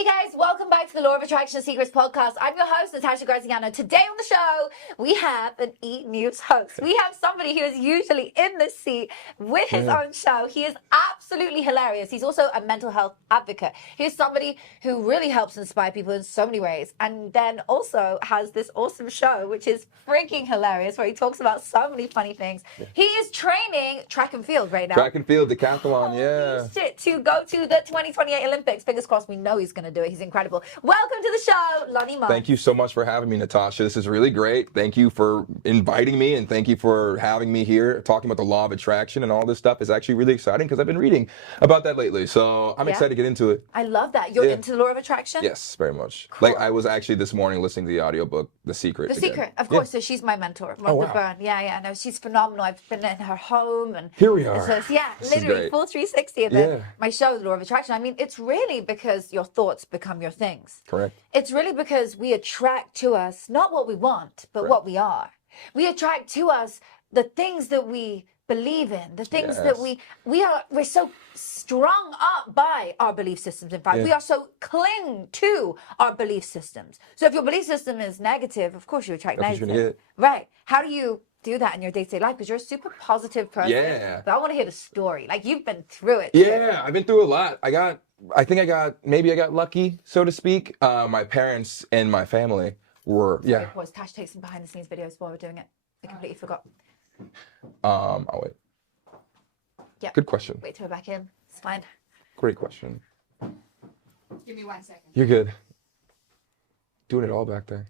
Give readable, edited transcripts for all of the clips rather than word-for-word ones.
Hey guys, welcome back to the Law of Attraction Secrets podcast. I'm your host, Natasha Graziano. Today on the show, we have an E-News host. We have somebody who is usually in the seat with his own show. He is absolutely hilarious. He's also a mental health advocate. He's somebody who really helps inspire people in so many ways. And then also has this awesome show, which is freaking hilarious, where he talks about so many funny things. He is training track and field right now. Track and field, decathlon, Holy shit, to go to the 2028 Olympics. Fingers crossed, we know he's going to do it. He's incredible. Welcome to the show, Lonnie. Thank you so much for having me, Natasha. This is really great. Thank you for inviting me, and thank you for having me here. Talking about the law of attraction and all this stuff is actually really exciting because I've been reading about that lately. So I'm excited to get into it. I love that. You're into the law of attraction? Yes, very much. Cool. Like I was actually this morning listening to the audiobook, The Secret. The Secret, of course. So she's my mentor, Rhonda Byrne. Yeah, no, she's phenomenal. I've been in her home, and here we are. So literally full 360 of it. My show, The Law of Attraction. I mean, it's really because your thoughts become your things. Correct. It's really because we attract to us not what we want, but what we are. We attract to us the things that we believe in, the things that we're so strung up by our belief systems. In fact, we are so cling to our belief systems. So if your belief system is negative, of course you attract negative. Right. How do you do that in your day-to-day life? Because you're a super positive person. Yeah. But I want to hear the story. Like, you've been through it. Yeah, I've been through a lot. I think I got lucky, so to speak. My parents and my family were, Pause. Tash takes some behind-the-scenes videos while we're doing it. I completely forgot. I'll wait. Yeah. Good question. Wait till we're back in. It's fine. Great question. Give me 1 second. You're good. Doing it all back there.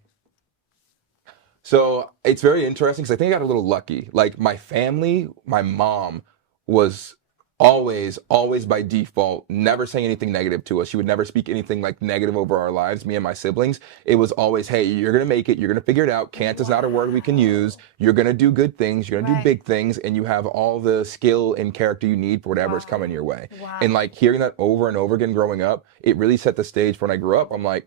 So it's very interesting because I think I got a little lucky. Like my family, my mom was always by default, never saying anything negative to us. She would never speak anything like negative over our lives, me and my siblings. It was always, hey, you're going to make it. You're going to figure it out. Can't is not a word we can use. You're going to do good things. You're going to do big things. And you have all the skill and character you need for whatever's coming your way. And like hearing that over and over again growing up, it really set the stage for when I grew up. I'm like,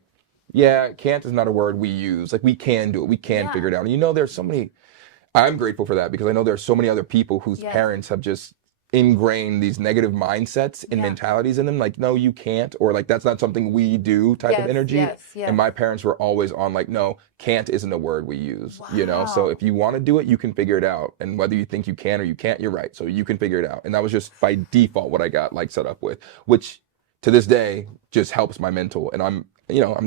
yeah, can't is not a word we use. Like we can do it. We can figure it out. And you know, there's so many, I'm grateful for that because I know there's so many other people whose parents have just ingrained these negative mindsets and mentalities in them. Like, no, you can't. Or like, that's not something we do type of energy. And my parents were always on like, no, can't isn't a word we use, you know? So if you want to do it, you can figure it out. And whether you think you can or you can't, you're right. So you can figure it out. And that was just by default what I got like set up with, which to this day just helps my mental. And I'm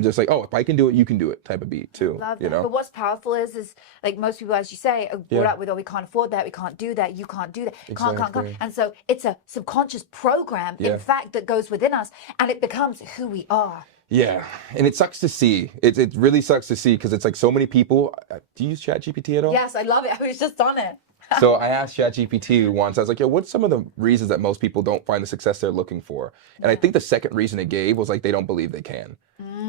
just like, oh, if I can do it, you can do it type of beat too. Love that. You know? But what's powerful is like most people, as you say, are brought up with, oh, we can't afford that, we can't do that, you can't do that, can't. And so it's a subconscious program, in fact, that goes within us and it becomes who we are. Yeah, and it sucks to see. It really sucks to see because it's like so many people. Do you use ChatGPT at all? Yes, I love it. I was just on it. So I asked ChatGPT once, I was like, yo, what's some of the reasons that most people don't find the success they're looking for? And I think the second reason it gave was like, they don't believe they can.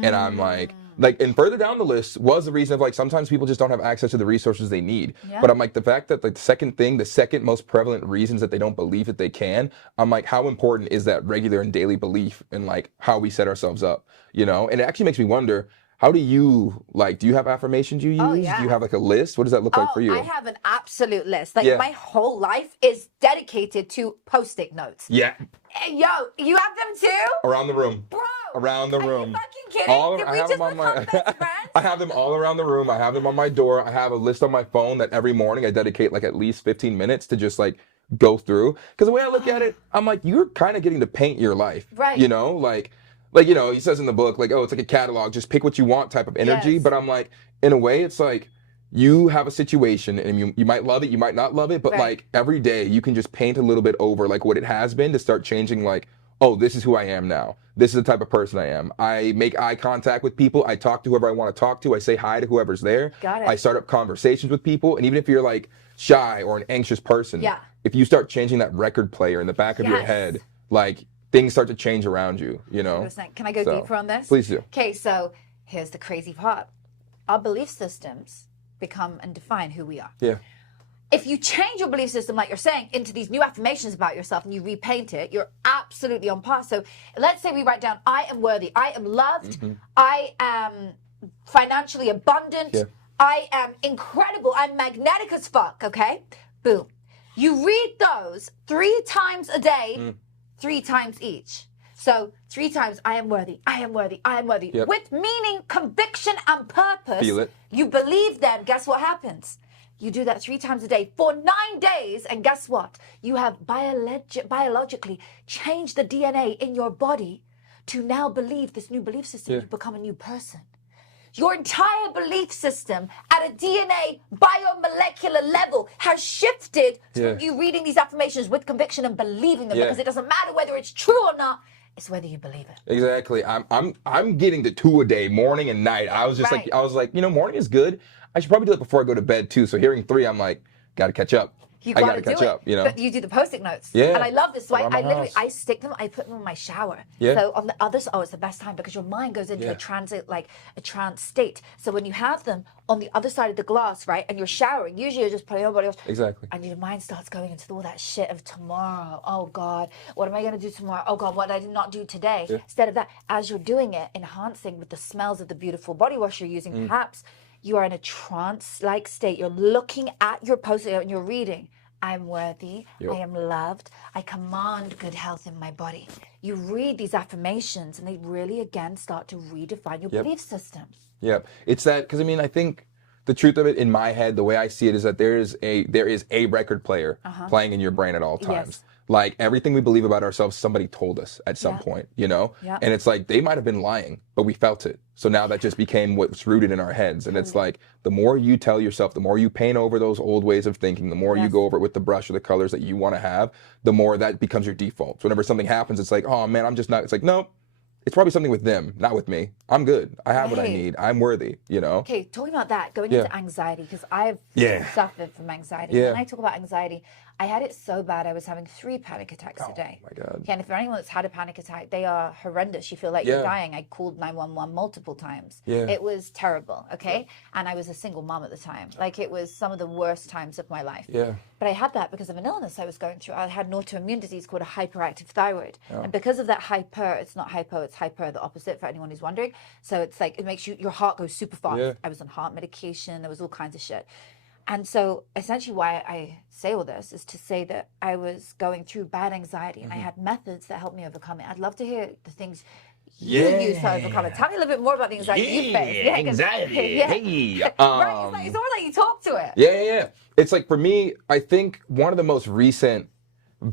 And I'm like, and further down the list was the reason of like, sometimes people just don't have access to the resources they need. But I'm like, the fact that the second most prevalent reasons that they don't believe that they can, I'm like, how important is that regular and daily belief in like how we set ourselves up, you know? And it actually makes me wonder, how do you, like, do you have affirmations you use? Oh, yeah. Do you have like a list? What does that look like for you? I have an absolute list. Like my whole life is dedicated to Post-it notes. Yeah. Hey, yo, you have them too? Around the room. Bro. Around the room. Are you fucking kidding? Did we just become best friends? I have them all around the room. I have them on my door. I have a list on my phone that every morning I dedicate like at least 15 minutes to just like go through. Because the way I look at it, I'm like, you're kind of getting to paint your life. Right. You know, like, you know, he says in the book, like, oh, it's like a catalog, just pick what you want type of energy. But I'm like, in a way, it's like, you have a situation and you might love it, you might not love it, but like every day you can just paint a little bit over like what it has been to start changing like, oh, this is who I am now. This is the type of person I am. I make eye contact with people. I talk to whoever I want to talk to. I say hi to whoever's there. Got it. I start up conversations with people. And even if you're like shy or an anxious person, if you start changing that record player in the back of your head, like things start to change around you, you know? 100%. Can I go deeper on this? Please do. Okay, so here's the crazy part. Our belief systems become and define who we are. Yeah. If you change your belief system, like you're saying, into these new affirmations about yourself and you repaint it, you're absolutely on par. So let's say we write down, I am worthy, I am loved, I am financially abundant, I am incredible, I'm magnetic as fuck, okay? Boom. You read those 3 times a day, 3 times each. So 3 times, I am worthy, I am worthy, I am worthy. Yep. With meaning, conviction, and purpose. Feel it. You believe them. Guess what happens? You do that 3 times a day for 9 days. And guess what? You have biologically changed the DNA in your body to now believe this new belief system. Yeah. You become a new person. Your entire belief system at a DNA biomolecular level has shifted from you reading these affirmations with conviction and believing them, because it doesn't matter whether it's true or not. It's whether you believe it. Exactly. I'm getting to 2 a day, morning and night. I was just like, morning is good. I should probably do it before I go to bed too. So hearing 3, I'm like, gotta catch up. You I gotta gotta catch do it. up, you know. But you do the post-it notes. Yeah. And I love this. So I literally, house. I stick them, I put them in my shower. Yeah. So on the other side, it's the best time because your mind goes into a trance state. So when you have them on the other side of the glass, right, and you're showering, usually you're just putting your body else. Exactly. And your mind starts going into all that shit of tomorrow. Oh God, what am I gonna do tomorrow? Oh God, what did I not do today? Yeah. Instead of that, as you're doing it, enhancing with the smells of the beautiful body wash you're using, perhaps you are in a trance-like state. You're looking at your post-it note and you're reading. I'm worthy, I am loved, I command good health in my body. You read these affirmations and they really, again, start to redefine your belief systems. Yeah, it's that, because I think the truth of it in my head, the way I see it is that there is a record player playing in your brain at all times. Yes. Like everything we believe about ourselves, somebody told us at some point, you know? Yeah. And it's like, they might have been lying, but we felt it. So now that just became what's rooted in our heads. And it's like, the more you tell yourself, the more you paint over those old ways of thinking, the more you go over it with the brush or the colors that you want to have, the more that becomes your default. So whenever something happens, it's like, oh man, I'm just not, it's like, no, it's probably something with them, not with me. I'm good. I have what I need. I'm worthy, you know? Okay, talking about that, going into anxiety, because I've suffered from anxiety. Yeah. When I talk about anxiety, I had it so bad I was having 3 panic attacks a day. Oh my God. Okay, and for anyone that's had a panic attack, they are horrendous. You feel like you're dying. I called 911 multiple times. Yeah. It was terrible, okay? And I was a single mom at the time. Like, it was some of the worst times of my life. Yeah. But I had that because of an illness I was going through. I had an autoimmune disease called a hyperactive thyroid. And because of that it's not hypo, it's hyper, the opposite for anyone who's wondering. So it's like, it makes your heart go super fast. Yeah. I was on heart medication. There was all kinds of shit. And so essentially why I say all this is to say that I was going through bad anxiety and I had methods that helped me overcome it. I'd love to hear the things you use to overcome it. Tell me a little bit more about the anxiety you face. Yeah, anxiety. Hey. Right, it's almost like you talk to it. Yeah. It's like, for me, I think one of the most recent,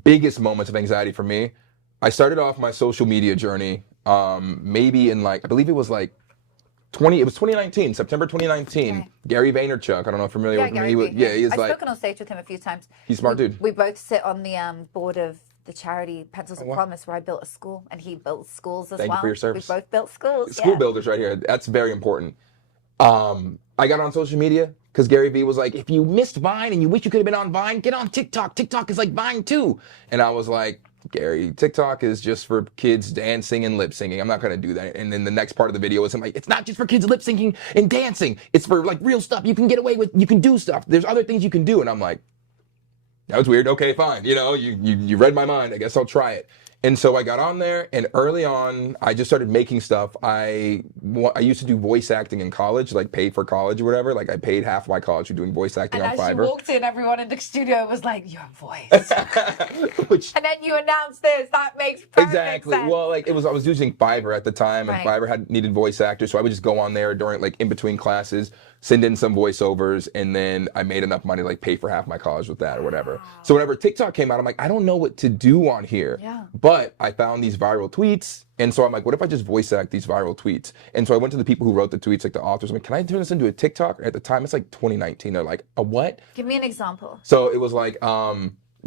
biggest moments of anxiety for me, I started off my social media journey, maybe in I believe it was 2019, September 2019. Okay. Gary Vaynerchuk, I don't know if you're familiar with him. He's I've spoken on stage with him a few times. He's a smart dude. We both sit on the board of the charity Pencils of Promise, where I built a school, and he built schools as well. Thank you for your service. We both built schools. School builders right here. That's very important. I got on social media because Gary Vee was like, if you missed Vine and you wish you could have been on Vine, get on TikTok. TikTok is like Vine too. And I was like, Gary, TikTok is just for kids dancing and lip syncing. I'm not going to do that. And then the next part of the video was him like, it's not just for kids lip syncing and dancing. It's for real stuff. You can get away with, you can do stuff. There's other things you can do. And I'm like, that was weird. Okay, fine. You read my mind. I guess I'll try it. And so I got on there, and early on, I just started making stuff. I used to do voice acting in college, pay for college or whatever. I paid half my college for doing voice acting on Fiverr. And as you walked in, everyone in the studio was like, your voice. And then you announced this. That makes perfect sense. Well, I was using Fiverr at the time, and Fiverr needed voice actors, so I would just go on there during, in between classes, send in some voiceovers, and then I made enough money to pay for half my college with that or whatever. So whenever TikTok came out, I'm like, I don't know what to do on here. Yeah. But I found these viral tweets, and so I'm like, what if I just voice act these viral tweets? And so I went to the people who wrote the tweets, the authors. I'm like, can I turn this into a TikTok? At the time, it's 2019. They're like, a what? Give me an example. So it was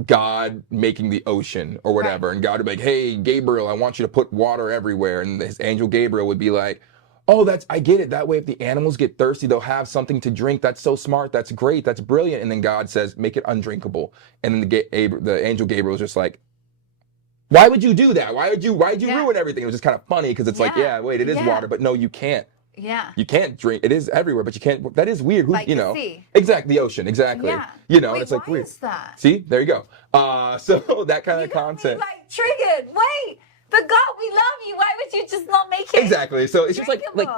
God making the ocean or whatever. Right. And God would be like, hey, Gabriel, I want you to put water everywhere. And his angel Gabriel would be like, oh, I get it. That way, if the animals get thirsty, they'll have something to drink. That's so smart. That's great. That's brilliant. And then God says, make it undrinkable. And then the angel Gabriel was just like, why would you do that? Why'd you ruin everything? It was just kind of funny because it's wait, it is water, but no, you can't. Yeah. You can't drink. It is everywhere, but you can't. That is weird. The sea. Exactly, the ocean. Exactly. Yeah. Wait, it's why weird. Is that? See, there you go. So that kind of content. Me, triggered. Wait. But God, we love you. Why would you just not make it? Exactly. So it's just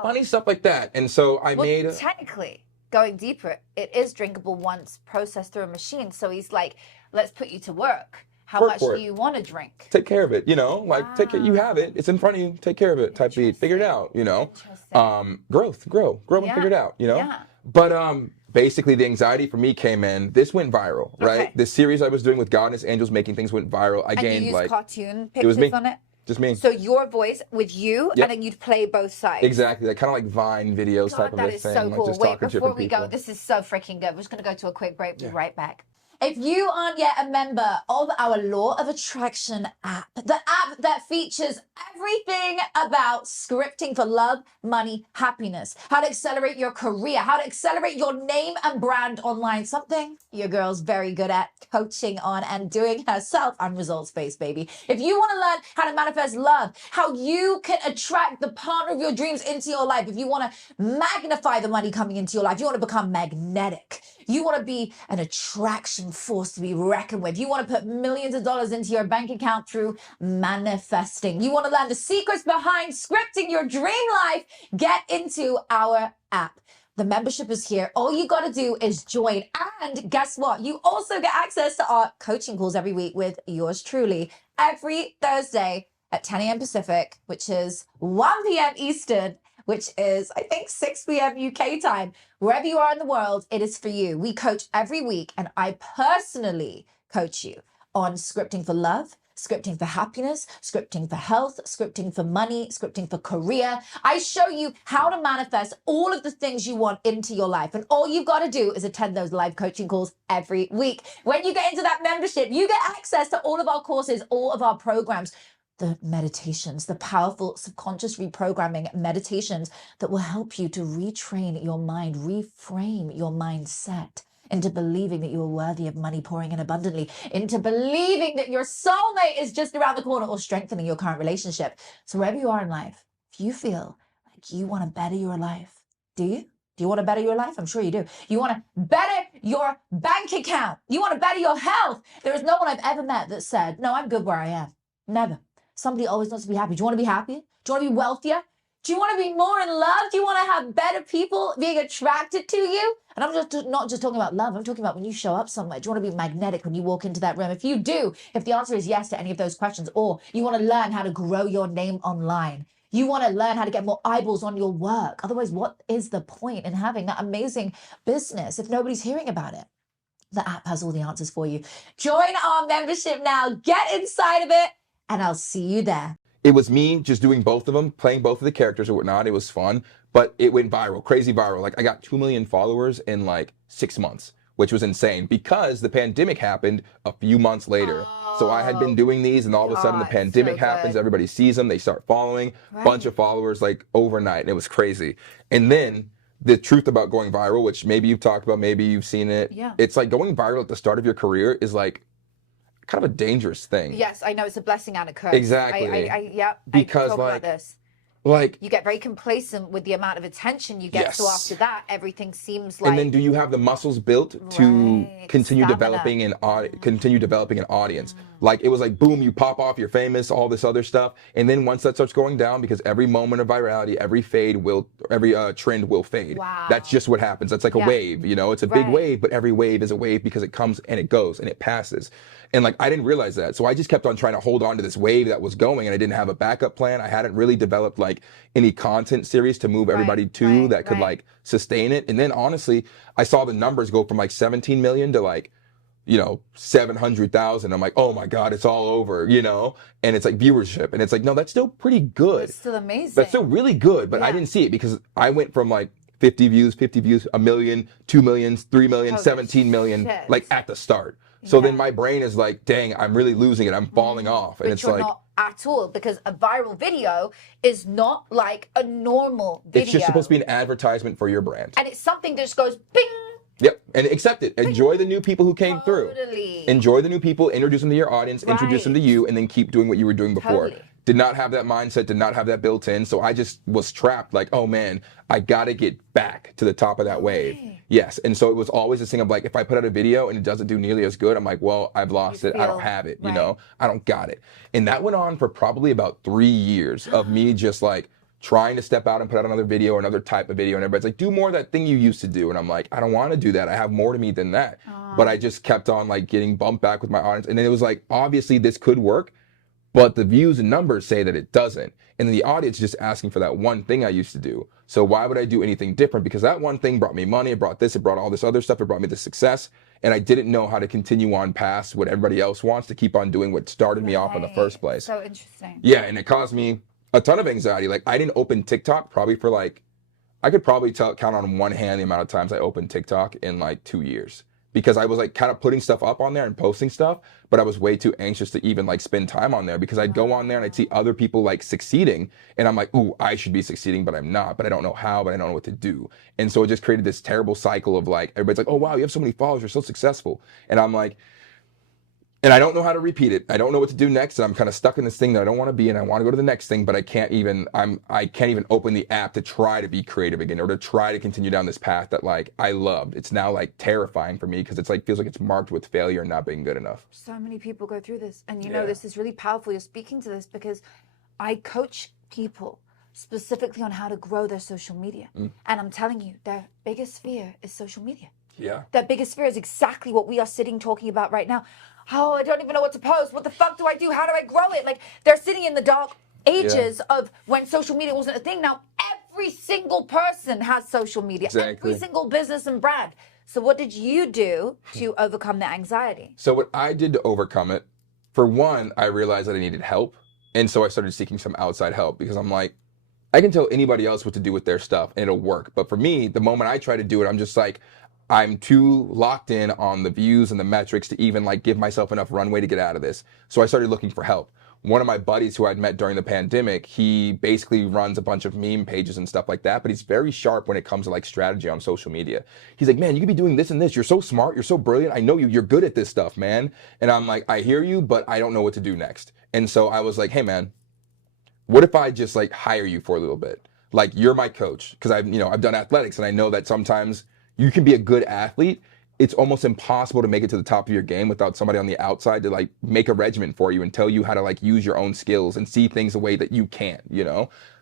funny stuff like that. And so I made. Technically, going deeper, it is drinkable once processed through a machine. So he's like, let's put you to work. How Work much for do it. you want to drink? Take care of it, you know, like take it, you have it, it's in front of you, take care of it type beat, figure it out, you know. Grow and Yeah. figure it out, you know. Yeah. But basically the anxiety for me came in, this went viral, right? Okay. This series I was doing with God and His Angels Making Things went viral. I And gained you use like cartoon it was me. pictures on it? Just me. So your voice with you, Yep. and then you'd play both sides. Exactly, like kind of like Vine videos type God, of that a is thing, so like cool. just Wait, talking to before different we people. go, this is so freaking good. We're just going to go to a quick break. Be right back. If you aren't yet a member of our Law of Attraction app, the app that features everything about scripting for love, money, happiness, how to accelerate your career, how to accelerate your name and brand online, something your girl's very good at coaching on and doing herself. I'm results-based, baby. If you want to learn how to manifest love, how you can attract the partner of your dreams into your life, if you want to magnify the money coming into your life, you want to become magnetic, you want to be an attraction force to be reckoned with, you want to put millions of dollars into your bank account through manifesting, you want to learn the secrets behind scripting your dream life, get into our app. The membership is here. All you got to do is join. And guess what? You also get access to our coaching calls every week with yours truly every Thursday at 10 a.m. Pacific, which is 1 p.m. Eastern, which is, I think, 6 p.m. UK time. Wherever you are in the world, it is for you. We coach every week, and I personally coach you on scripting for love, scripting for happiness, scripting for health, scripting for money, scripting for career. I show you how to manifest all of the things you want into your life. And all you've got to do is attend those live coaching calls every week. When you get into that membership, you get access to all of our courses, all of our programs, the meditations, the powerful subconscious reprogramming meditations that will help you to retrain your mind, reframe your mindset into believing that you are worthy of money pouring in abundantly, into believing that your soulmate is just around the corner, or strengthening your current relationship. So wherever you are in life, if you feel like you want to better your life, do you? Do you want to better your life? I'm sure you do. You want to better your bank account. You want to better your health. There is no one I've ever met that said, no, I'm good where I am. Never. Somebody always wants to be happy. Do you want to be happy? Do you want to be wealthier? Do you want to be more in love? Do you want to have better people being attracted to you? And I'm just not just talking about love. I'm talking about when you show up somewhere. Do you want to be magnetic when you walk into that room? If you do, if the answer is yes to any of those questions, or you want to learn how to grow your name online, you want to learn how to get more eyeballs on your work. Otherwise, what is the point in having that amazing business if nobody's hearing about it? The app has all the answers for you. Join our membership now. Get inside of it, and I'll see you there. It was me just doing both of them, playing both of the characters or whatnot. It was fun, but it went viral, crazy viral. Like I got 2 million followers in like 6 months, which was insane because the pandemic happened a few months later. So I had been doing these, and all of a sudden the God, pandemic so happens. good. Everybody sees them, they start following, bunch of followers like overnight, and it was crazy. And then the truth about going viral, which maybe you've talked about, maybe you've seen it. Yeah. It's like going viral at the start of your career is like kind of a dangerous thing. Yes, I know it's a blessing and a curse. Exactly. Yeah. Because I talk like, about this. like You get very complacent with the amount of attention you get. Yes. So after that, everything seems like. and then do you have the muscles built to Right. continue Stamina. developing an audience? Like it was like boom, you pop off, you're famous, all this other stuff, and then once that starts going down, because every moment of virality, every trend will fade. Wow. That's just what happens. That's like a Yeah. wave, you know. It's a big Right. wave, but every wave is a wave because it comes and it goes and it passes. And like I didn't realize that, so I just kept on trying to hold on to this wave that was going, and I didn't have a backup plan. I hadn't really developed like any content series to move everybody to that could like sustain it. And then honestly, I saw the numbers go from like 17 million to like, 700,000. I'm like, oh my God, it's all over, and it's like viewership. And it's like, no, that's still pretty good. It's still amazing. That's still really good. But I didn't see it because I went from like 50 views, 1 million, 2 million, 3 million, Holy 17 million, shit. like at the start. So then Yeah. my brain is like, dang, I'm really losing it. I'm falling off. And But it's you're like, not at all, because a viral video is not like a normal video. it's just supposed to be an advertisement for your brand. And it's something that just goes bing. Yep, and accept it. Enjoy the new people who came through. Totally. Enjoy the new people, introduce them to your audience, introduce them to Right. you, and then keep doing what you were doing before. Totally. Did not have that mindset, did not have that built in, so I just was trapped like, oh man, I gotta get back to the top of that wave. Yes, and so it was always this thing of like, if I put out a video and it doesn't do nearly as good, I'm like, well, I've lost it, I don't feel- have it, right. I don't got it. And that went on for probably about 3 years of me just like trying to step out and put out another video or another type of video, and everybody's like, do more of that thing you used to do. And I'm like, I don't want to do that. I have more to me than that. But I just kept on like getting bumped back with my audience. And then it was like, obviously this could work, but the views and numbers say that it doesn't. And then the audience is just asking for that one thing I used to do. So why would I do anything different? Because that one thing brought me money, it brought this, it brought all this other stuff, it brought me the success. And I didn't know how to continue on past what everybody else wants to keep on doing what started me off in the first place. So interesting. Yeah, and it caused me a ton of anxiety. Like I didn't open TikTok probably for like, I could probably count on one hand the amount of times I opened TikTok in like 2 years. Because I was like kind of putting stuff up on there and posting stuff, but I was way too anxious to even like spend time on there because I'd go on there and I'd see other people like succeeding and I'm like, ooh, I should be succeeding, but I'm not, but I don't know how, but I don't know what to do. And so it just created this terrible cycle of like, everybody's like, oh wow, you have so many followers, you're so successful. And I'm like, and I don't know how to repeat it. I don't know what to do next. And I'm kind of stuck in this thing that I don't want to be in. I want to go to the next thing, but I can't even open the app to try to be creative again or to try to continue down this path that like I loved. It's now like terrifying for me because it's like feels like it's marked with failure and not being good enough. So many people go through this. And you know, this is really powerful. You're speaking to this because I coach people specifically on how to grow their social media. And I'm telling you, their biggest fear is social media. Yeah. Their biggest fear is exactly what we are sitting talking about right now. Oh, I don't even know what to post. What the fuck do I do? How do I grow it? Like they're sitting in the dark ages of when social media wasn't a thing. Now every single person has social media. Exactly. Every single business and brand. So what did you do to overcome that anxiety? So what I did to overcome it, for one, I realized that I needed help. And so I started seeking some outside help because I'm like, I can tell anybody else what to do with their stuff and it'll work. But for me, the moment I try to do it, I'm just like, I'm too locked in on the views and the metrics to even like give myself enough runway to get out of this. So I started looking for help. One of my buddies who I'd met during the pandemic, he basically runs a bunch of meme pages and stuff like that, but he's very sharp when it comes to like strategy on social media. He's like, man, you could be doing this and this. You're so smart. You're so brilliant. I know you're good at this stuff, man. And I'm like, I hear you, but I don't know what to do next. And so I was like, hey man, what if I just like hire you for a little bit? Like you're my coach. Cause I've done athletics and I know that sometimes you can be a good athlete. It's almost impossible to make it to the top of your game without somebody on the outside to like make a regimen for you and tell you how to like use your own skills and see things the way that you can't,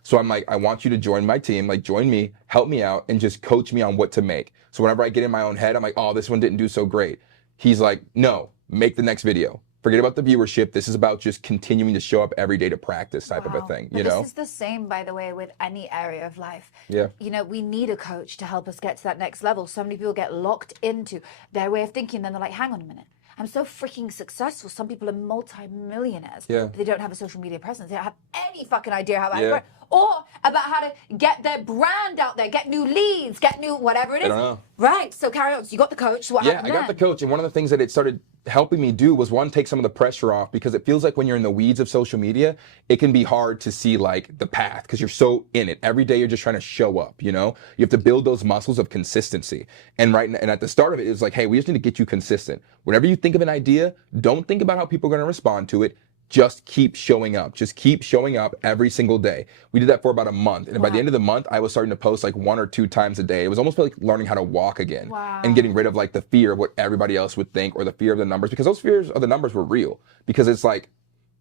So I'm like, I want you to join my team, like join me, help me out and just coach me on what to make. So whenever I get in my own head, I'm like, oh, this one didn't do so great. He's like, no, make the next video. Forget about the viewership. This is about just continuing to show up every day to practice type of a thing, This is the same, by the way, with any area of life. Yeah. We need a coach to help us get to that next level. So many people get locked into their way of thinking. Then they're like, hang on a minute. I'm so freaking successful. Some people are multi-millionaires. Yeah. But they don't have a social media presence. They don't have any fucking idea how to work. Or about how to get their brand out there, get new leads, get new whatever it is. I don't know. Right. So carry on. So you got the coach. So what happened I got the coach. And one of the things that it started helping me do was one, take some of the pressure off because it feels like when you're in the weeds of social media, it can be hard to see like the path because you're so in it. Every day you're just trying to show up, You have to build those muscles of consistency. And at the start of it, it's like, hey, we just need to get you consistent. Whenever you think of an idea, don't think about how people are going to respond to it. Just keep showing up. Just keep showing up every single day. We did that for about a month. And by the end of the month, I was starting to post like 1 or 2 times a day. It was almost like learning how to walk again and getting rid of like the fear of what everybody else would think or the fear of the numbers because those fears of the numbers were real because it's like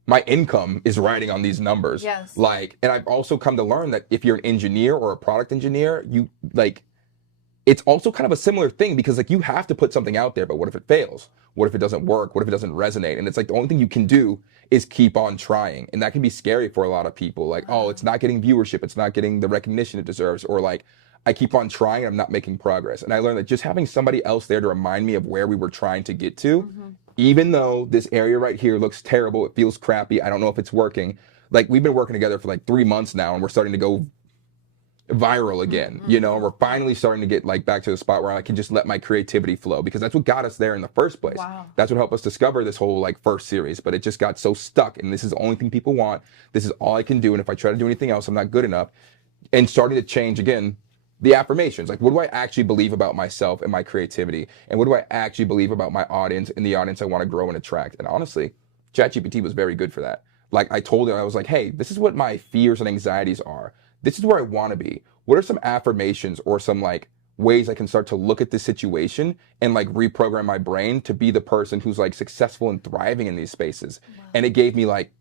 my income is riding on these numbers. Yes. And I've also come to learn that if you're an engineer or a product engineer, it's also kind of a similar thing because like you have to put something out there, but what if it fails? What if it doesn't work? What if it doesn't resonate? And it's like the only thing you can do is keep on trying. And that can be scary for a lot of people. Like, oh, it's not getting viewership. It's not getting the recognition it deserves. Or like, I keep on trying and I'm not making progress. And I learned that just having somebody else there to remind me of where we were trying to get to, even though this area right here looks terrible, it feels crappy, I don't know if it's working. Like we've been working together for like 3 months now and we're starting to go viral again, we're finally starting to get like back to the spot where I can just let my creativity flow because that's what got us there in the first place. That's what helped us discover this whole like first series, but it just got so stuck and this is the only thing people want. This is all I can do. And if I try to do anything else, I'm not good enough. And starting to change again, the affirmations, like what do I actually believe about myself and my creativity? And what do I actually believe about my audience and the audience I want to grow and attract? And honestly, ChatGPT was very good for that. Like I told it, I was like, hey, this is what my fears and anxieties are. This is where I want to be. What are some affirmations or some like ways I can start to look at this situation and like reprogram my brain to be the person who's like successful and thriving in these spaces? And it gave me like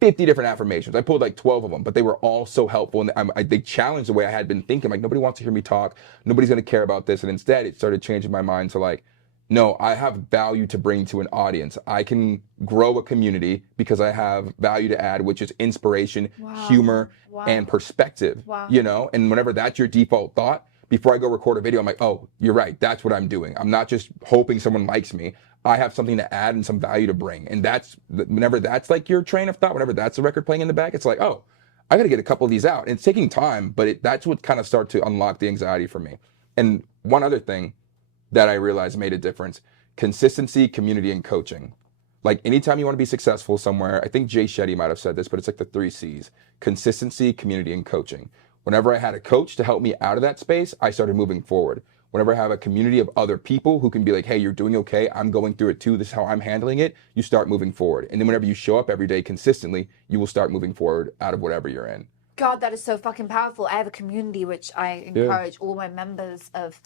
50 different affirmations. I pulled like 12 of them, but they were all so helpful. And they challenged the way I had been thinking. Like, nobody wants to hear me talk. Nobody's going to care about this. And instead, it started changing my mind to like, no, I have value to bring to an audience. I can grow a community because I have value to add, which is inspiration, humor, and perspective, you know? And whenever that's your default thought, before I go record a video, I'm like, oh, you're right. That's what I'm doing. I'm not just hoping someone likes me. I have something to add and some value to bring. And that's, whenever that's like your train of thought, whenever that's the record playing in the back, it's like, oh, I got to get a couple of these out. And it's taking time, but that's what kind of started to unlock the anxiety for me. And one other thing that I realized made a difference: consistency, community, and coaching. Like, anytime you want to be successful somewhere, I think Jay Shetty might have said this, but it's like the 3 C's: consistency, community, and coaching. Whenever I had a coach to help me out of that space, I started moving forward. Whenever I have a community of other people who can be like, hey, you're doing okay, I'm going through it too, this is how I'm handling it, you start moving forward. And then whenever you show up every day consistently, you will start moving forward out of whatever you're in. God, that is so fucking powerful. I have a community which I encourage all my members of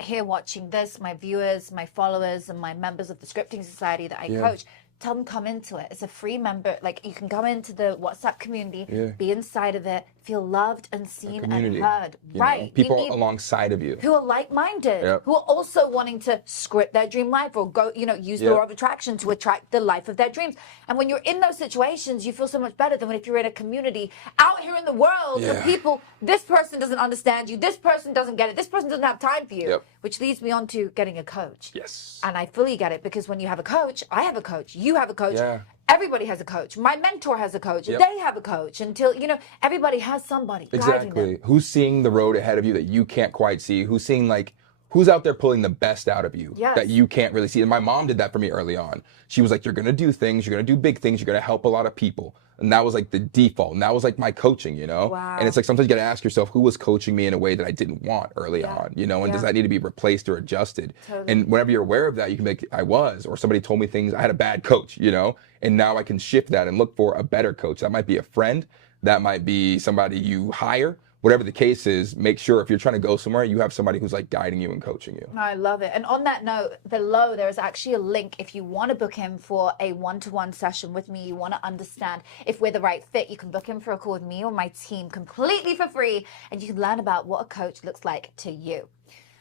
here watching this, my viewers, my followers, and my members of the Scripting Society that I coach. Tell them come into it. It's a free member. Like, you can come into the WhatsApp community, be inside of it, feel loved and seen and heard. Right. People alongside of you who are like-minded, who are also wanting to script their dream life or go, you know, use the law of attraction to attract the life of their dreams. And when you're in those situations, you feel so much better than if you're in a community out here in the world of people. This person doesn't understand you. This person doesn't get it. This person doesn't have time for you. Which leads me on to getting a coach. Yes. And I fully get it, because when you have a coach, I have a coach, you have a coach. Everybody has a coach. My mentor has a coach. They have a coach. Until, you know, everybody has somebody guiding them. Who's seeing the road ahead of you that you can't quite see? Who's seeing, like, who's out there pulling the best out of you that you can't really see? And my mom did that for me early on. She was like, you're going to do things. You're going to do big things. You're going to help a lot of people. And that was like the default. And that was like my coaching, you know? And it's like, sometimes you got to ask yourself, who was coaching me in a way that I didn't want early on, you know? And does that need to be replaced or adjusted? And whenever you're aware of that, you can be like, I was, or somebody told me things, I had a bad coach, you know? And now I can shift that and look for a better coach. That might be a friend. That might be somebody you hire. Whatever the case is, make sure if you're trying to go somewhere, you have somebody who's like guiding you and coaching you. I love it. And on that note, below there is actually a link if you want to book in for a one-to-one session with me. You want to understand if we're the right fit. You can book in for a call with me or my team completely for free, and you can learn about what a coach looks like to you.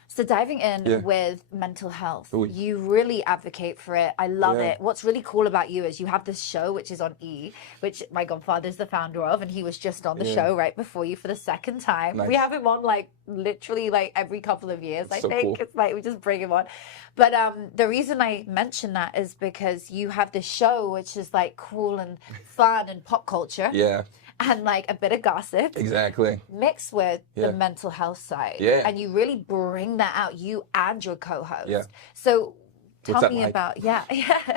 So diving in with mental health, you really advocate for it. I love it. What's really cool about you is you have this show, which is on E, which my godfather's the founder of, and he was just on the show right before you for the second time. We have him on like literally like every couple of years, I think. Cool. It's like we just bring him on. But the reason I mention that is because you have this show, which is like cool and fun and pop culture. And like a bit of gossip. Mixed with the mental health side. And you really bring that out, you and your co-host. So tell me about,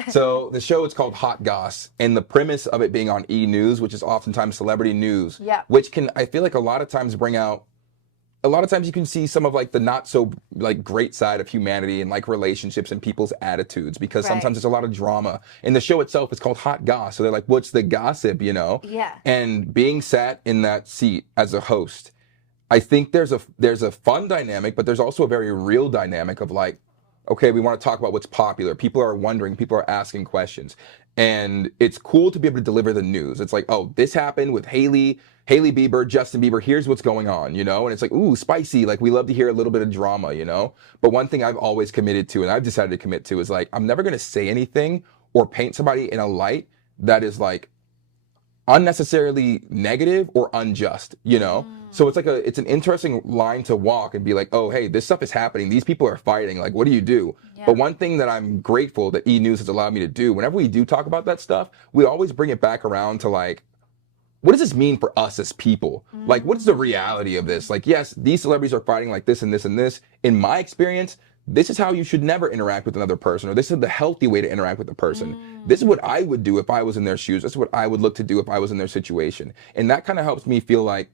So the show is called Hot Goss, and the premise of it being on E! News, which is oftentimes celebrity news, which can, I feel like a lot of times bring out, a lot of times you can see some of like the not so like great side of humanity and like relationships and people's attitudes, because sometimes there's a lot of drama. And the show itself is called Hot Goss. So they're like, what's the gossip, you know? And being sat in that seat as a host, I think there's a fun dynamic, but there's also a very real dynamic of like, okay, we want to talk about what's popular. People are wondering, people are asking questions. And it's cool to be able to deliver the news. It's like, oh, this happened with Hailey Bieber, Justin Bieber, here's what's going on, you know? And it's like, ooh, spicy. Like, we love to hear a little bit of drama, you know? But one thing I've always committed to, and I've decided to commit to, is like, I'm never going to say anything or paint somebody in a light that is like unnecessarily negative or unjust, you know? So it's like it's an interesting line to walk and be like, oh, hey, this stuff is happening. These people are fighting. Like, what do you do? But one thing that I'm grateful that E! News has allowed me to do, whenever we do talk about that stuff, we always bring it back around to like, what does this mean for us as people? Like, what's the reality of this? Like, yes, these celebrities are fighting like this and this and this. In my experience, this is how you should never interact with another person, or this is the healthy way to interact with a person. This is what I would do if I was in their shoes. This is what I would look to do if I was in their situation. And that kind of helps me feel like,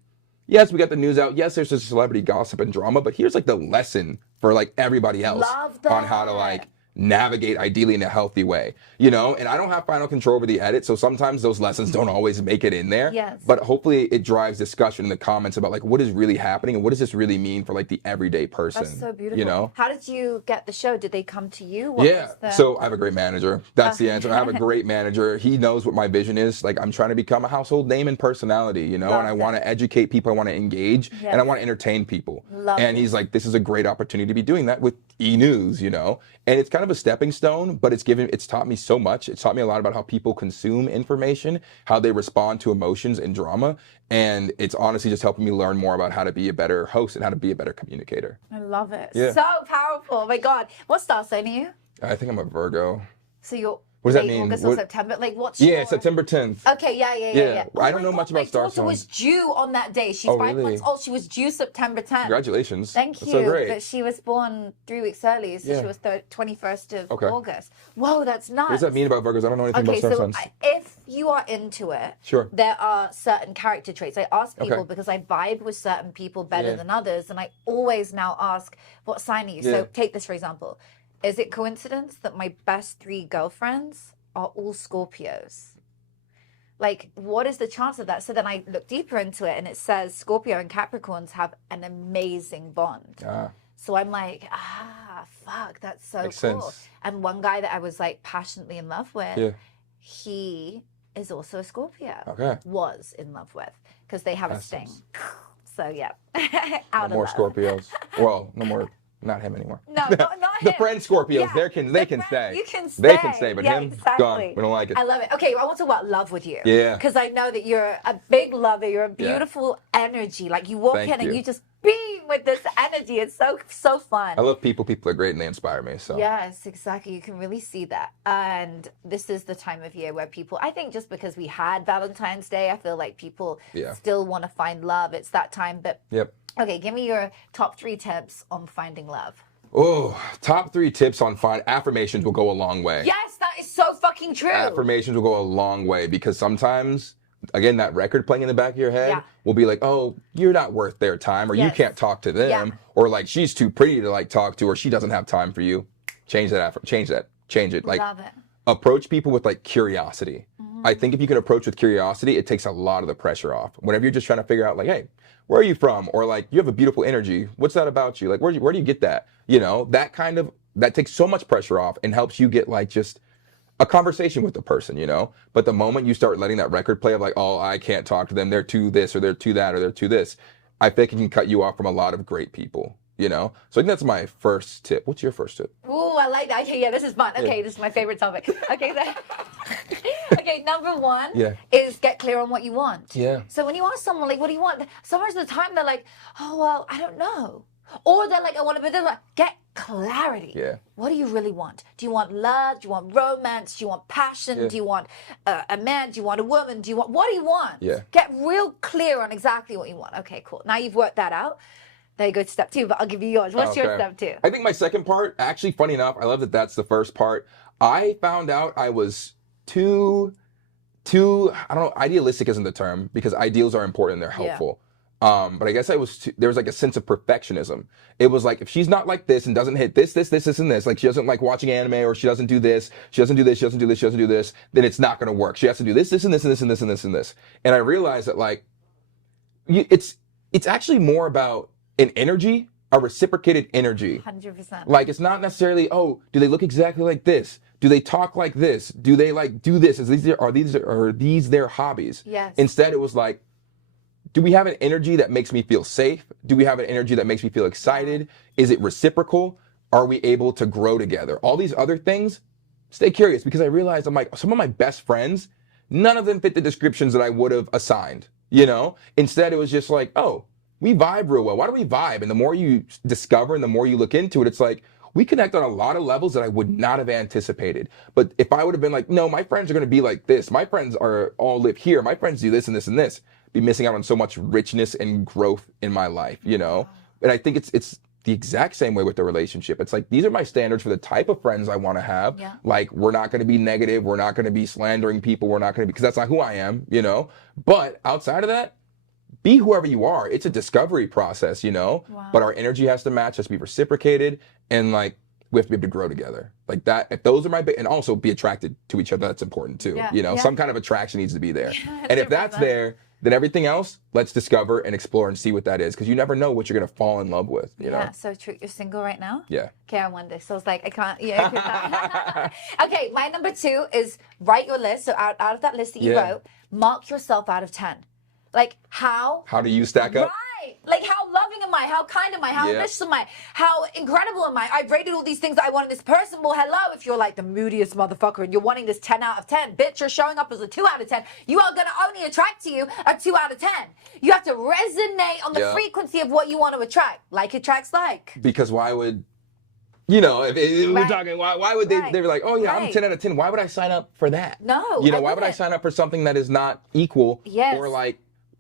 yes, we got the news out. Yes, there's this celebrity gossip and drama, but here's like the lesson for like everybody else on how to like navigate ideally in a healthy way, you know? And I don't have final control over the edit, so sometimes those lessons don't always make it in there. Yes. But hopefully it drives discussion in the comments about like what is really happening and what does this really mean for like the everyday person. That's so beautiful. You know? How did you get the show? Did they come to you? What Yeah. was the... So I have a great manager. That's the answer. I have a great manager. He knows what my vision is. Like I'm trying to become a household name and personality, you know, Love and I that. want to educate people. I want to engage Yes. and I want to entertain people. Love and it. he's like, this is a great opportunity to be doing that with e-news, you know, and it's kind of a stepping stone, but it's taught me so much. It's taught me a lot about how people consume information, how they respond to emotions and drama. And it's honestly just helping me learn more about how to be a better host and how to be a better communicator. I love it. Yeah. So powerful. Oh my God. What star sign are you? I think I'm a Virgo. So you're What does that late mean? August or What- September? Like what's Yeah, your... September 10th. Okay, yeah. Yeah. Oh I don't my know God, much about star my daughter was signs. due on that day. She's Oh, 5 really? months old. She was due September 10th. Congratulations. Thank That's you. so great. But she was born 3 weeks early, so Yeah. she was 21st of Okay. August. Whoa, that's nuts. What does that mean about Virgos? I don't know anything Okay, about star so signs. if you are into it, Sure. there are certain character traits. I ask people Okay. because I vibe with certain people better Yeah. than others, and I always now ask, what sign are you? Yeah. So take this for example. Is it coincidence that my best 3 girlfriends are all Scorpios? Like, what is the chance of that? So then I look deeper into it, and it says Scorpio and Capricorns have an amazing bond. Ah, So I'm like, fuck, that's so Makes cool. sense. And one guy that I was like passionately in love with, yeah. he is also a Scorpio. Okay. Was in love with, because they have a That's sting. nice. So yeah, No out more of love. Scorpios. Well, no more. Not him anymore. No, not The him. friend Scorpios, Yeah, they the can friend- stay. You can stay. They can stay, but yeah, him, exactly. gone. We don't like it. I love it. Okay, I want to talk about love with you. Yeah. Because I know that you're a big lover. You're a Yeah. beautiful energy. Like you walk Thank in and you. you just beam with this energy. It's so fun. I love people. People are great and they inspire me. So Yes, exactly. You can really see that. And this is the time of year where people, I think just because we had Valentine's Day, I feel like people Yeah. still want to find love. It's that time. But Yep. okay, give me your top 3 tips on finding love. Oh, top 3 tips on affirmations will go a long way. Yes, that is so fucking true. Affirmations will go a long way because sometimes, again, that record playing in the back of your head Yeah. will be like, oh, you're not worth their time, or you Yes. can't talk to them, Yeah. or like she's too pretty to like talk to, or she doesn't have time for you. Change it. Like Love it. approach people with like curiosity. I think if you can approach with curiosity, it takes a lot of the pressure off. Whenever you're just trying to figure out like, hey, where are you from? Or like, you have a beautiful energy. What's that about you? Like, where do you get that? You know, that takes so much pressure off and helps you get like just a conversation with the person, you know? But the moment you start letting that record play of like, oh, I can't talk to them. They're too this or they're too that or they're too this. I think it can cut you off from a lot of great people, you know? So I think that's my first tip. What's your first tip? Ooh, I like that. Okay, yeah, this is fun. Okay, this is my favorite topic. Okay, okay, number 1 Yeah. is get clear on what you want. Yeah. So when you ask someone, like, what do you want? So much of the time they're like, oh, well, I don't know. Or they're like, I want to, but they're like, get clarity. Yeah. What do you really want? Do you want love? Do you want romance? Do you want passion? Yeah. Do you want a man? Do you want a woman? What do you want? Yeah. Get real clear on exactly what you want. Okay, cool. Now you've worked that out. There you go to step 2, but I'll give you yours. What's your Okay. step 2? I think my second part, actually, funny enough, I love that that's the first part. I found out I was too, I don't know, idealistic isn't the term because ideals are important and they're Yeah. helpful. But I guess there was like a sense of perfectionism. It was like, if she's not like this and doesn't hit this, and this, like she doesn't like watching anime or she doesn't do this, she doesn't do this, she doesn't do this, she doesn't do this, then it's not going to work. She has to do this, and this, and this, and this, and this, and this. And I realized that like, it's actually more about an energy, a reciprocated energy. 100%. Like, it's not necessarily, oh, do they look exactly like this? Do they talk like this? Do they like do this? Are these their hobbies? Yes. Instead, it was like, do we have an energy that makes me feel safe? Do we have an energy that makes me feel excited? Is it reciprocal? Are we able to grow together? All these other things, stay curious, because I realized I'm like, some of my best friends, none of them fit the descriptions that I would have assigned, you know? Instead, it was just like, oh, we vibe real well. Why do we vibe? And the more you discover and the more you look into it, it's like, we connect on a lot of levels that I would not have anticipated. But if I would have been like, no, my friends are going to be like this. My friends are all live here. My friends do this and this and this. Be missing out on so much richness and growth in my life, you know? And I think it's the exact same way with the relationship. It's like, these are my standards for the type of friends I want to have. Yeah. Like, we're not going to be negative. We're not going to be slandering people. We're not going to be, because that's not who I am, you know? But outside of that, be whoever you are. It's a discovery process, you know? Wow. But our energy has to match, has to be reciprocated. And like, we have to be able to grow together. Like that, if those are my and also be attracted to each other, that's important too. Yeah, You know, yeah. some kind of attraction needs to be there. Yeah, And if that's 100%. there, then everything else, let's discover and explore and see what that is. Because you never know what you're going to fall in love with, you Yeah, know? so true. You're single right now? Yeah. Okay, I wonder. So it's like, I can't, yeah. Okay, my number 2 is write your list. So out of that list that you Yeah. wrote, mark yourself out of 10. Like how How do you stack up? Right. Like, how loving am I? How kind am I? How Yeah. ambitious am I? How incredible am I? I've rated all these things that I want in this person. Well, hello, if you're like the moodiest motherfucker and you're wanting this 10 out of 10, bitch, you're showing up as a 2 out of 10. You are going to only attract to you a 2 out of 10. You have to resonate on the Yeah. frequency of what you want to attract. Like attracts like. Because why would, you know, if we're Right. talking, why would they, Right. they were like, oh yeah, I'm Right. 10 out of 10. Why would I sign up for that? No, You know, I why would I wouldn't. sign up for something that is not equal Yes. or like,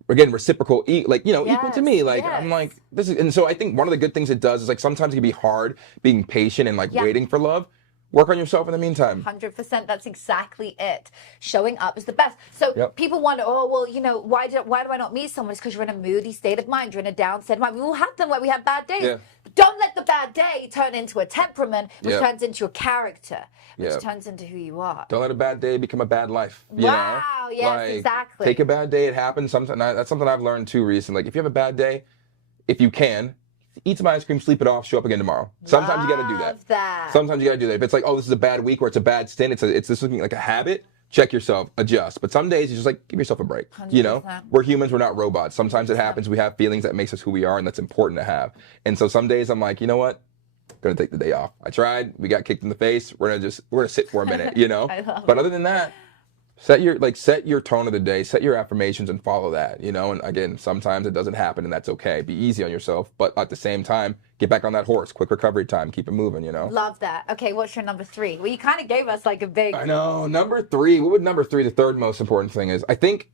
again, reciprocal, like, you know, equal to me. Yes, Like, yes. I'm like, this is, and so I think one of the good things it does is like sometimes it can be hard being patient and like Yeah. waiting for love. Work on yourself in the meantime. 100%. That's exactly it. Showing up is the best. So Yep. people wonder, oh, well, you know, why do I not meet someone? It's because you're in a moody state of mind. You're in a down state of mind. We all have them where we have bad days. Yeah. But don't let the bad day turn into a temperament, which Yep. turns into your character, which Yep. turns into who you are. Don't let a bad day become a bad life. You Wow, know? yes, Like, exactly. Take a bad day. It happens. Sometimes that's something I've learned too recently. Like, if you have a bad day, if you can, eat some ice cream, sleep it off, show up again tomorrow. Sometimes you got to do that. Love that. Sometimes you got to do that. If it's like, oh, this is a bad week or it's a bad stint, it's this looking like a habit. Check yourself, adjust. But some days you just like give yourself a break. You know, 100%. we're humans, we're not robots. Sometimes it happens. We have feelings that makes us who we are, and that's important to have. And so some days I'm like, you know what? I'm gonna take the day off. I tried. We got kicked in the face. We're gonna sit for a minute. You know. I love But other than that, set your tone of the day, set your affirmations and follow that, you know. And again, sometimes it doesn't happen and that's okay. Be easy on yourself, but at the same time, get back on that horse. Quick recovery time, keep it moving, you know. Love that. Okay, what's your number 3? Well, you kind of gave us like a big. I know. Number 3, what would number 3, the third most important thing is? I think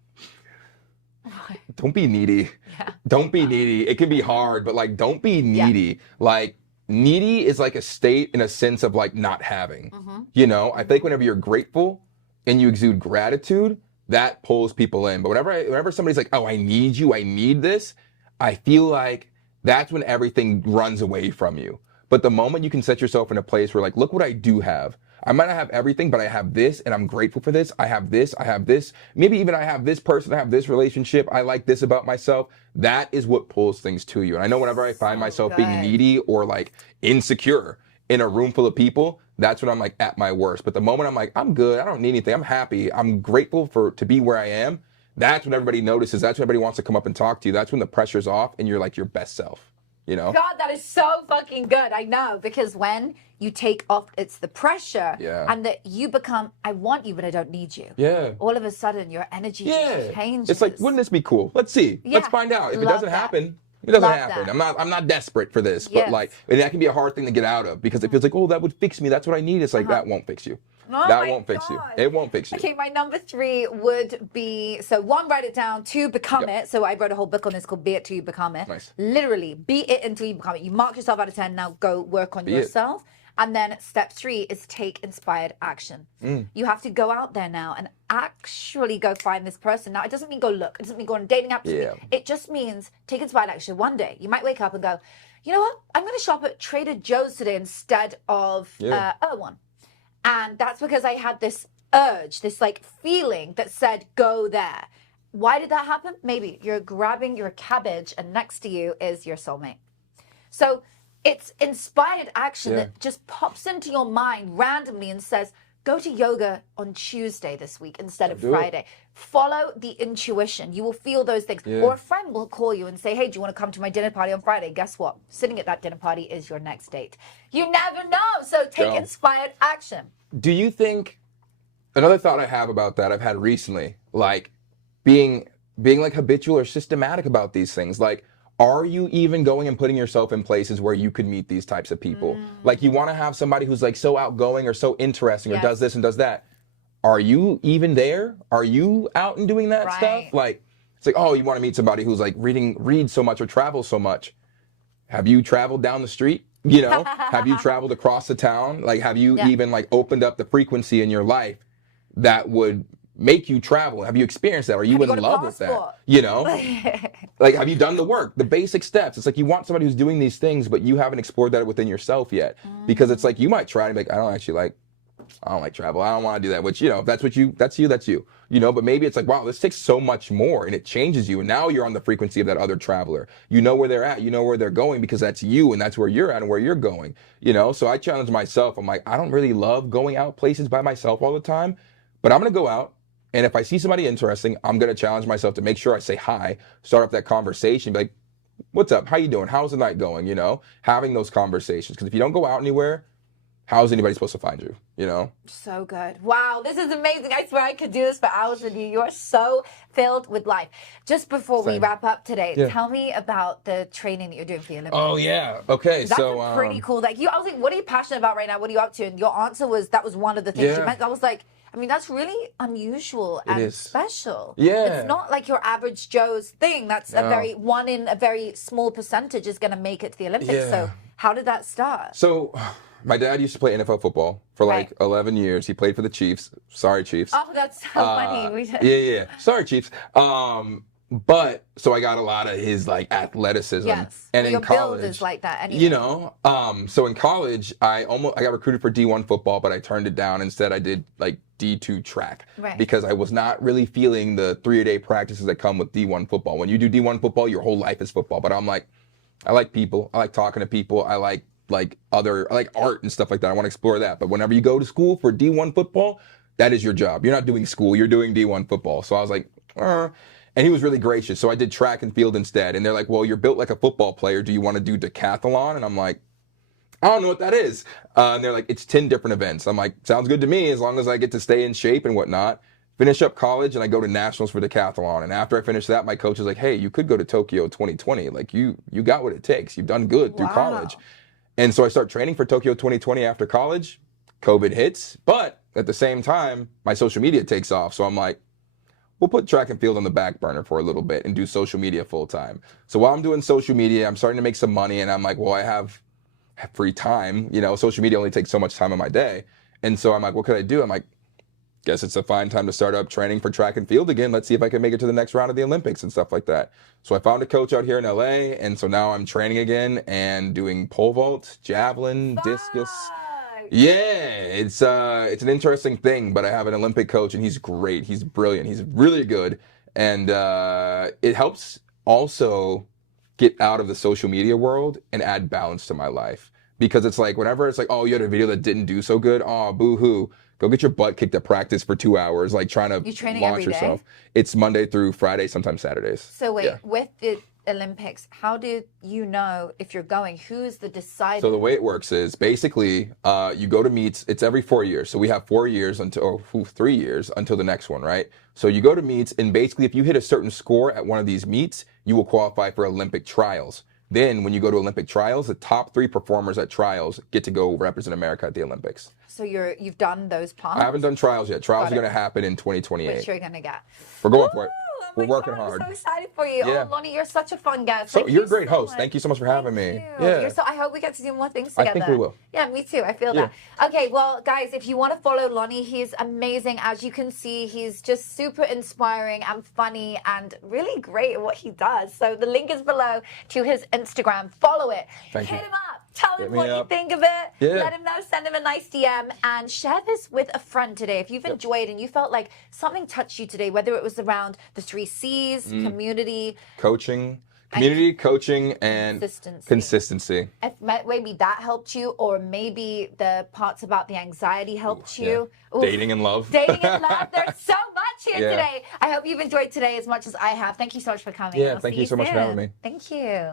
don't be needy. Yeah. Don't be needy. It can be hard, but like don't be needy. Like needy is like a state in a sense of like not having. You know, I think whenever you're grateful and you exude gratitude, that pulls people in. But whenever somebody's like, oh, I need you, I need this, I feel like that's when everything runs away from you. But the moment you can set yourself in a place where like, look what I do have. I might not have everything, but I have this and I'm grateful for this. I have this, I have this. Maybe even I have this person, I have this relationship. I like this about myself. That is what pulls things to you. And I know whenever I find myself being good. needy or like insecure in a room full of people, that's when I'm like at my worst. But the moment I'm like, I'm good, I don't need anything, I'm happy, I'm grateful to be where I am, that's when everybody notices. That's when everybody wants to come up and talk to you. That's when the pressure's off and you're like your best self, you know? God, that is so fucking good. I know, because when you take off, it's the pressure, and that you become, I want you, but I don't need you. Yeah. All of a sudden, your energy just changes. It's like, wouldn't this be cool? Let's see. Yeah. Let's find out. If it Love doesn't that. happen, it doesn't Love happen. that. I'm not desperate for this, Yes. but like, and that can be a hard thing to get out of because it feels like, oh, that would fix me. That's what I need. It's like, that won't fix you. Oh that my won't fix you. God. It won't fix you. Okay, my number 3 would be, so 1, write it down, 2, become Yep. it. So I wrote a whole book on this called Be It Till You Become It. Nice. Literally, be it until you become it. You mark yourself out of 10, now go work on Be it. yourself. And then step 3 is take inspired action. You have to go out there now and actually go find this person. Now, it doesn't mean go look. It doesn't mean go on a dating app. Yeah. It just means take inspired action. One day, you might wake up and go, you know what? I'm going to shop at Trader Joe's today instead of Erewhon. And that's because I had this urge, this like feeling that said, go there. Why did that happen? Maybe you're grabbing your cabbage and next to you is your soulmate. So it's inspired action that just pops into your mind randomly and says, go to yoga on Tuesday this week instead of do it. Friday. Follow the intuition. You will feel those things. Yeah. Or a friend will call you and say, hey, do you want to come to my dinner party on Friday? Guess what? Sitting at that dinner party is your next date. You never know. So take Go. inspired action. Do you think, another thought I have about that I've had recently, like being like habitual or systematic about these things, like, are you even going and putting yourself in places where you could meet these types of people? Like you want to have somebody who's like so outgoing or so interesting or Yes. does this and does that. Are you even there? Are you out and doing that stuff? Right. Like, it's like, oh, you want to meet somebody who's like reads so much or travels so much. Have you traveled down the street? You know, have you traveled across the town? Like, have you even like opened up the frequency in your life that would make you travel? Have you experienced that? Are you Have you in got a love with that? passport? You know? Like, have you done the work, the basic steps? It's like you want somebody who's doing these things, but you haven't explored that within yourself yet. Because it's like you might try and be like, I don't like travel. I don't want to do that. Which, you know, if that's you. You know, but maybe it's like, wow, this takes so much more and it changes you. And now you're on the frequency of that other traveler. You know where they're at. You know where they're going because that's you and that's where you're at and where you're going. You know, so I challenge myself. I'm like, I don't really love going out places by myself all the time, but I'm going to go out. And if I see somebody interesting, I'm going to challenge myself to make sure I say hi, start up that conversation, be like, what's up? How you doing? How's the night going? You know, having those conversations. Because if you don't go out anywhere, how is anybody supposed to find you? You know? So good. Wow, this is amazing. I swear I could do this for hours with you. You're so filled with life. Just before we Same. wrap up today, Yeah. tell me about the training that you're doing for your Olympics. Oh, yeah. Okay, That's so... a pretty cool. Like I was like, what are you passionate about right now? What are you up to? And your answer was that was one of the things you Yeah. meant. I was like, I mean, that's really unusual and is. special. Yeah. It's not like your average Joe's thing. That's a No. very one in a very small percentage is going to make it to the Olympics. Yeah. So how did that start? So, my dad used to play NFL football for like Right. 11 years. He played for the Chiefs. Sorry, Chiefs. Oh, that's so funny. Yeah. Sorry, Chiefs. But so I got a lot of his like athleticism. Yes. And Well, in your college, build is like that anyway. you know, so in college, I got recruited for D1 football, but I turned it down. Instead, I did like D2 track Right. because I was not really feeling the 3-a-day practices that come with D1 football. When you do D1 football, your whole life is football. But I'm like, I like people. I like talking to people. I like art and stuff like that. I want to explore that. But whenever you go to school for D1 football, that is your job. You're not doing school. You're doing D1 football. So I was like, And he was really gracious. So I did track and field instead. And they're like, well, you're built like a football player. Do you want to do decathlon? And I'm like, I don't know what that is. And they're like, it's 10 different events. I'm like, sounds good to me as long as I get to stay in shape and whatnot. Finish up college and I go to nationals for decathlon. And after I finish that, my coach is like, hey, you could go to Tokyo 2020. Like you got what it takes. You've done good through Wow. college. And so I start training for Tokyo 2020 after college. COVID hits. But at the same time, my social media takes off. So I'm like, we'll put track and field on the back burner for a little bit and do social media full time. So while I'm doing social media, I'm starting to make some money and I'm like, well, I have free time. You know, social media only takes so much time in my day. And so I'm like, what could I do? I'm like, guess it's a fine time to start up training for track and field again. Let's see if I can make it to the next round of the Olympics and stuff like that. So I found a coach out here in LA. And so now I'm training again and doing pole vault, javelin, discus. Yeah, it's an interesting thing, but I have an Olympic coach and he's great. He's brilliant. He's really good. And it helps also get out of the social media world and add balance to my life. Because it's like, whenever it's like, oh, you had a video that didn't do so good. Oh, boo-hoo. Go get your butt kicked at practice for 2 hours, like trying to You training launch every day? yourself. It's Monday through Friday, sometimes Saturdays. So wait, Yeah. with the Olympics, how do you know if you're going? Who's the decider? So the way it works is basically you go to meets. It's every 4 years. So we have 4 years or 3 years until the next one, right? So you go to meets, and basically if you hit a certain score at one of these meets, you will qualify for Olympic trials. Then when you go to Olympic trials, the top 3 performers at trials get to go represent America at the Olympics. So you've done those parts? I haven't done trials yet. Trials Got are it. going to happen in 2028. Which you're gonna get. We're going for it. Oh We're my working God, hard. I'm so excited for you. Yeah. Oh, Lonnie, you're such a fun guest. So Thank you're you a great so host. much. Thank you so much for having me. Thank you. Yeah. I hope we get to do more things I together. think we will. Yeah, me too. I feel that. Okay, well, guys, if you want to follow Lonnie, he's amazing. As you can see, he's just super inspiring and funny and really great at what he does. So the link is below to his Instagram. Follow it. Thank Hit you. him up. Tell Hit him me what you up. think of it. Yeah. Let him know. Send him a nice DM and share this with a friend today. If you've enjoyed and you felt like something touched you today, whether it was around the 3 C's, community, Coaching, community, coaching, and consistency. If maybe that helped you, or maybe the parts about the anxiety helped you. Oof. Dating and love. Dating and love. There's so much here Yeah. today. I hope you've enjoyed today as much as I have. Thank you so much for coming. Yeah, I'll thank see you so much for having soon. me. Thank you.